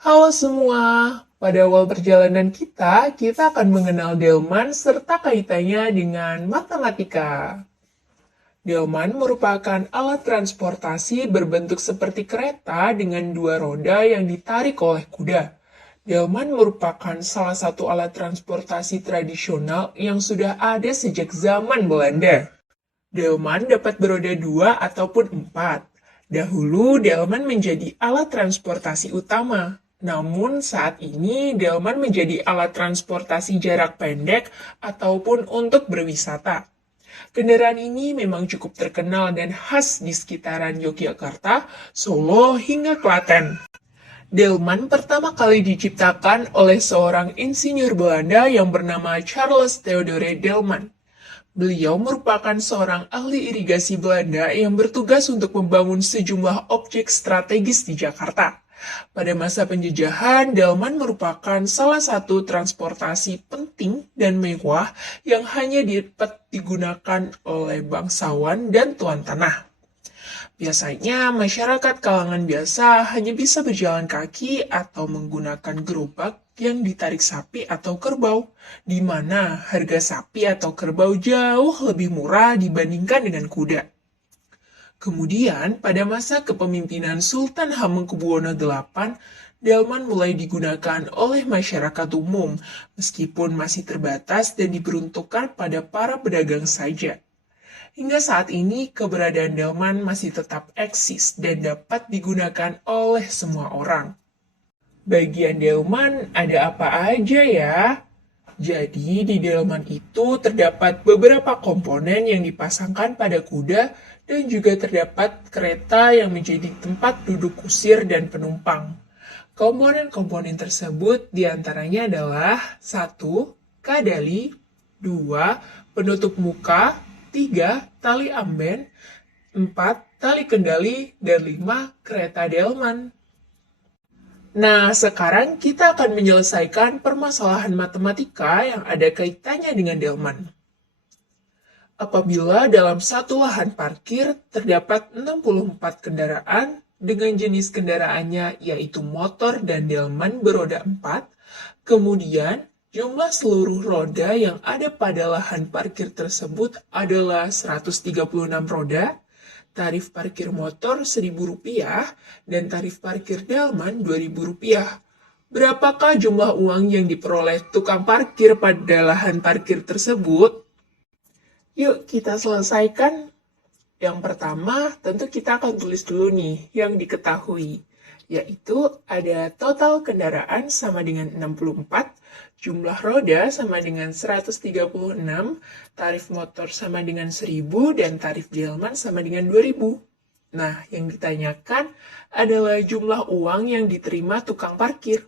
Halo semua, pada awal perjalanan kita akan mengenal delman serta kaitannya dengan matematika. Delman merupakan alat transportasi berbentuk seperti kereta dengan dua roda yang ditarik oleh kuda. Delman merupakan salah satu alat transportasi tradisional yang sudah ada sejak zaman Belanda. Delman dapat beroda dua ataupun empat. Dahulu, delman menjadi alat transportasi utama. Namun saat ini, delman menjadi alat transportasi jarak pendek ataupun untuk berwisata. Kendaraan ini memang cukup terkenal dan khas di sekitaran Yogyakarta, Solo, hingga Klaten. Delman pertama kali diciptakan oleh seorang insinyur Belanda yang bernama Charles Theodore Delman. Beliau merupakan seorang ahli irigasi Belanda yang bertugas untuk membangun sejumlah objek strategis di Jakarta. Pada masa penjajahan, delman merupakan salah satu transportasi penting dan mewah yang hanya dapat digunakan oleh bangsawan dan tuan tanah. Biasanya, masyarakat kalangan biasa hanya bisa berjalan kaki atau menggunakan gerobak yang ditarik sapi atau kerbau, di mana harga sapi atau kerbau jauh lebih murah dibandingkan dengan kuda. Kemudian, pada masa kepemimpinan Sultan Hamengkubuwono VIII, delman mulai digunakan oleh masyarakat umum, meskipun masih terbatas dan diperuntukkan pada para pedagang saja. Hingga saat ini, keberadaan delman masih tetap eksis dan dapat digunakan oleh semua orang. Bagian delman ada apa aja ya? Jadi di delman itu terdapat beberapa komponen yang dipasangkan pada kuda dan juga terdapat kereta yang menjadi tempat duduk kusir dan penumpang. Komponen-komponen tersebut diantaranya adalah 1. Kadali, 2. Penutup muka, 3. Tali amben, 4. Tali kendali, dan 5. Kereta delman. Nah, sekarang kita akan menyelesaikan permasalahan matematika yang ada kaitannya dengan delman. Apabila dalam satu lahan parkir terdapat 64 kendaraan dengan jenis kendaraannya yaitu motor dan delman beroda 4, kemudian jumlah seluruh roda yang ada pada lahan parkir tersebut adalah 136 roda, tarif parkir motor Rp1.000 dan tarif parkir delman Rp2.000. Berapakah jumlah uang yang diperoleh tukang parkir pada lahan parkir tersebut? Yuk kita selesaikan. Yang pertama, tentu kita akan tulis dulu nih yang diketahui, yaitu ada total kendaraan sama dengan 64, jumlah roda sama dengan 136, tarif motor sama dengan 1000, dan tarif delman sama dengan 2000. Nah, yang ditanyakan adalah jumlah uang yang diterima tukang parkir.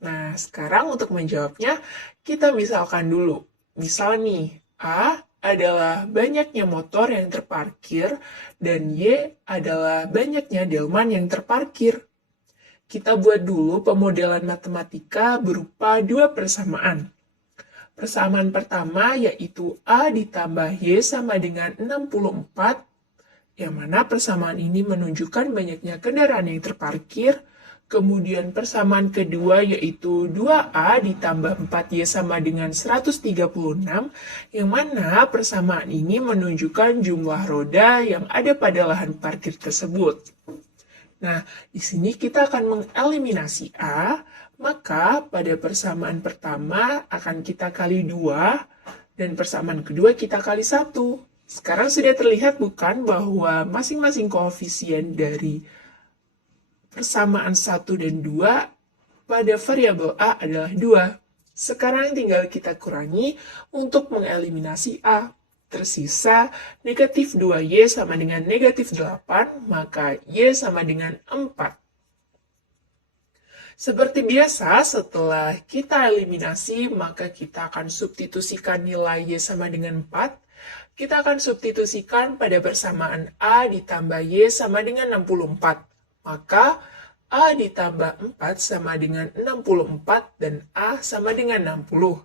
Nah, sekarang untuk menjawabnya, kita misalkan dulu. Misal nih, A adalah banyaknya motor yang terparkir dan Y adalah banyaknya delman yang terparkir. Kita buat dulu pemodelan matematika berupa dua persamaan. Persamaan pertama yaitu A ditambah Y sama dengan 64, yang mana persamaan ini menunjukkan banyaknya kendaraan yang terparkir. Kemudian persamaan kedua yaitu 2A ditambah 4Y sama dengan 136, yang mana persamaan ini menunjukkan jumlah roda yang ada pada lahan parkir tersebut. Nah, di sini kita akan mengeliminasi A, maka pada persamaan pertama akan kita kali 2, dan persamaan kedua kita kali 1. Sekarang sudah terlihat bukan bahwa masing-masing koefisien dari persamaan 1 dan 2 pada variabel A adalah 2. Sekarang tinggal kita kurangi untuk mengeliminasi A. Tersisa negatif 2Y sama dengan negatif 8, maka Y sama dengan 4. Seperti biasa, setelah kita eliminasi, maka kita akan substitusikan nilai Y sama dengan 4. Kita akan substitusikan pada persamaan A ditambah Y sama dengan 64. Maka A ditambah 4 sama dengan 64 dan A sama dengan 60.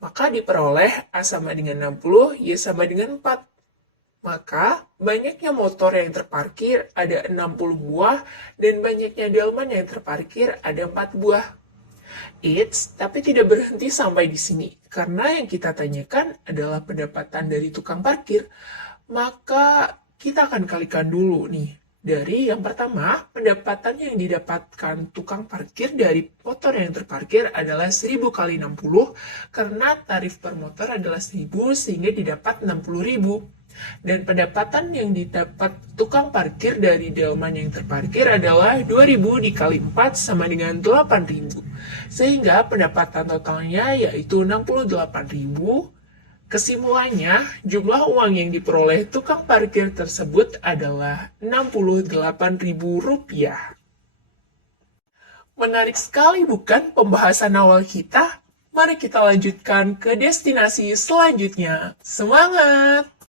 Maka diperoleh A sama dengan 60, Y sama dengan 4. Maka, banyaknya motor yang terparkir ada 60 buah dan banyaknya delman yang terparkir ada 4 buah. Eits, tapi tidak berhenti sampai di sini, karena yang kita tanyakan adalah pendapatan dari tukang parkir. Maka kita akan kalikan dulu nih. Dari yang pertama, pendapatan yang didapatkan tukang parkir dari motor yang terparkir adalah 1000 kali 60, karena tarif per motor adalah 1000 sehingga didapat 60.000. Dan pendapatan yang didapat tukang parkir dari delman yang terparkir adalah 2000 dikali 4 sama dengan 8000. Sehingga pendapatan totalnya yaitu 68.000. Kesimpulannya, jumlah uang yang diperoleh tukang parkir tersebut adalah Rp68.000. Menarik sekali bukan pembahasan awal kita? Mari kita lanjutkan ke destinasi selanjutnya. Semangat!